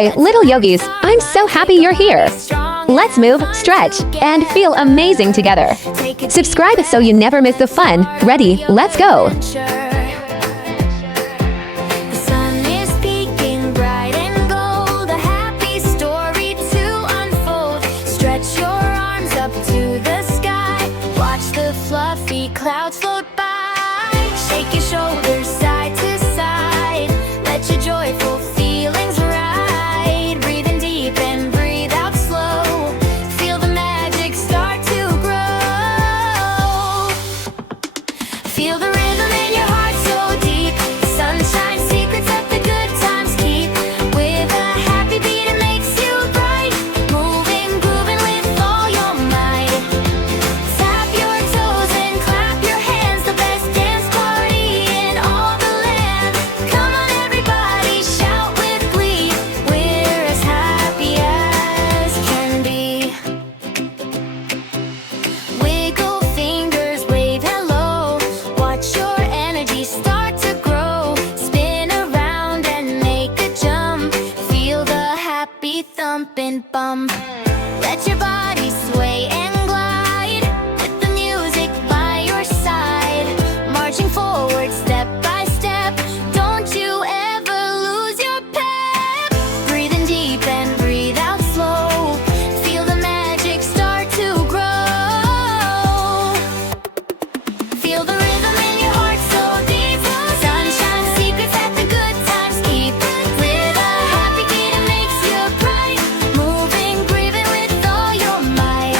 Hi, little yogis. I'm so happy you're here. Let's move, stretch, and feel amazing together. Subscribe so you never miss the fun. Ready? Let's go. Fluffy clouds float by. Shake your shoulders side to side. Let your joyful feelings ride. Breathe in deep and breathe out slow. Feel the magic start to grow. Feel the rhythm in your heart so deep. Sunshine secrets of the good times keep. With a happy beat it makes you bright. Moving, grooving with all your might. Tap your toes and clap your hands. The best dance party in all the land. Come on everybody, shout with glee. We're as happy as can be. Wiggle fingers, wave hello. Watch your energy start to grow. Spin around and make a jump. Feel the happy thumping bump. Let your body sway and glide. With the music by your side. Marching forward step by step. Don't you ever lose your pep. Breathe in deep and breathe out slow. Feel the magic start to grow. Feel the rhythm in your heart so deep. Sunshine secrets that the good times keep. With a happy beat it makes you bright. Moving, breathing with all your might.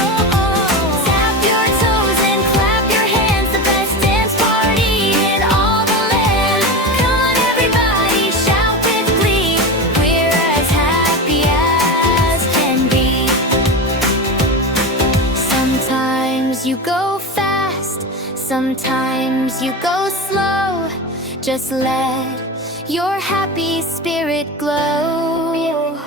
Tap your toes and clap your hands. The best dance party in all the land. Come on everybody, shout with glee. We're as happy as can be. Sometimes you go fast, sometimes you go slow. Just let your happy spirit glow.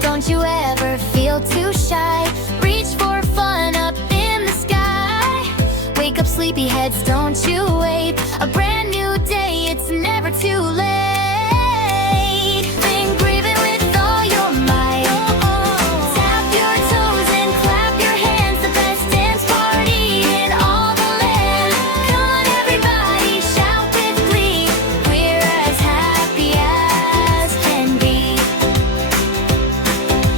Don't you ever feel too shy. Reach for fun up in the sky. Wake up sleepyheads, don't you wait. A brand new day, it's never too late. Think breathing with all your might. Tap your toes and clap your hands. The best dance party in all the land. Come on everybody, shout with glee. We're as happy as can be.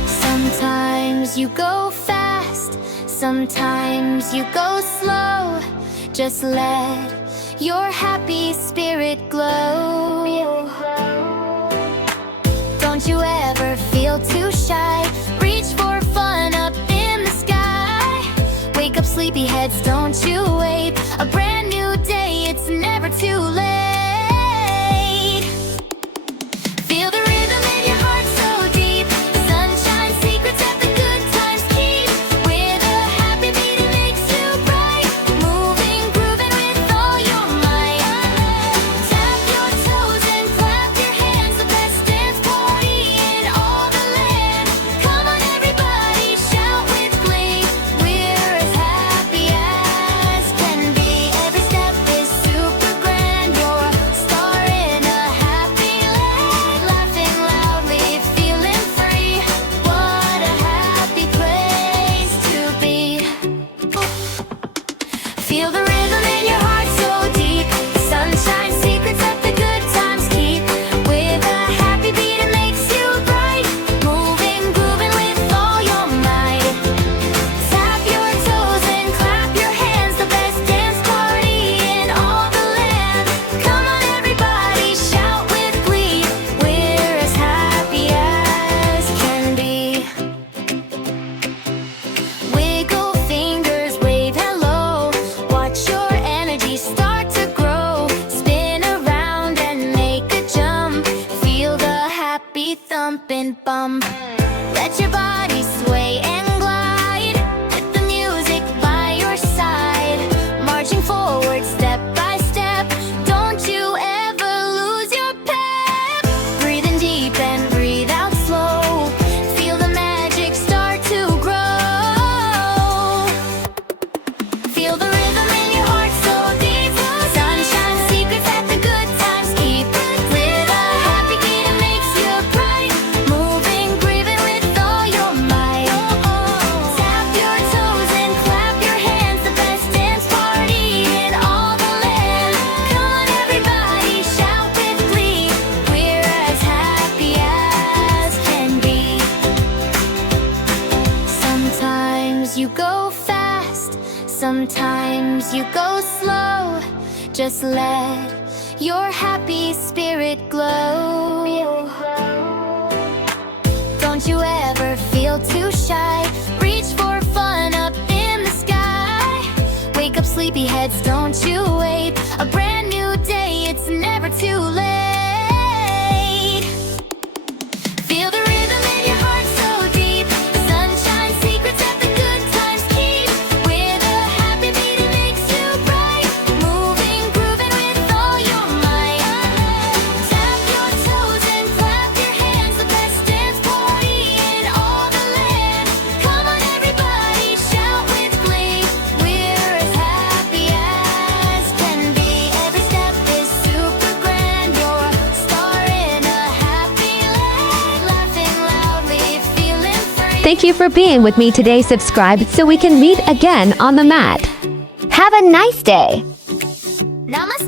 Sometimes you go fast, sometimes you go slow. Just let your happy spirit glow. Don't you ever feel too shy. Reach for fun up in the sky. Wake up sleepyheads, don't you wait. A brand new day, it's never too late. Feel the rhythm in your heart so deep. Sunshine secrets that the good times keep. With a happy beat it makes you bright. Moving, grooving with all your might. Tap your toes and clap your hands. The best dance party in all the land. Come on everybody, shout with glee. We're as happy as can be. Every step is super grand. You're a star in a happy land. Laughing loudly, feeling free. What a happy place to be. Feel the rhythm in your heart so deep. Sunshine secrets that the good times keep. With a happy beat it makes you bright. Moving, grooving with all your might. Tap your toes and clap your hands. The best dance party in all the land. Come on everybody, shout with glee. We're as happy as can be. Wiggle fingers, wave hello. Watch your energy start to grow. Spin around and make a jump. Feel the happy thumping bump. Let your body sway and glide. With the music by your side. Marching forward step by step. Don't you ever lose your pep. Breathe in deep and breathe out slow. Feel the magic start to grow. Feel the rhythm in your heart so deep. Sunshine secrets that the good times keep. With a happy beat it makes you sometimes you go slow. Just let your happy spirit glow. Don't you ever feel too shy. Reach for fun up in the sky. Wake up sleepyheads, don't you wait. A brand new day, it's never too late. Feel the rhythm in your heart so deep. The sunshine secrets that the good times keep. With a happy beat it makes you bright. Moving, grooving with all your might. Tap your toes and clap your hands. The best dance party in all the land. Come on everybody, shout with glee. We're as happy as can be. Every step is super grand. You're a star in a happy land. Laughing loudly, feeling free. Thank you for being with me today. Subscribe so we can meet again on the mat. Have a nice day. Namaste.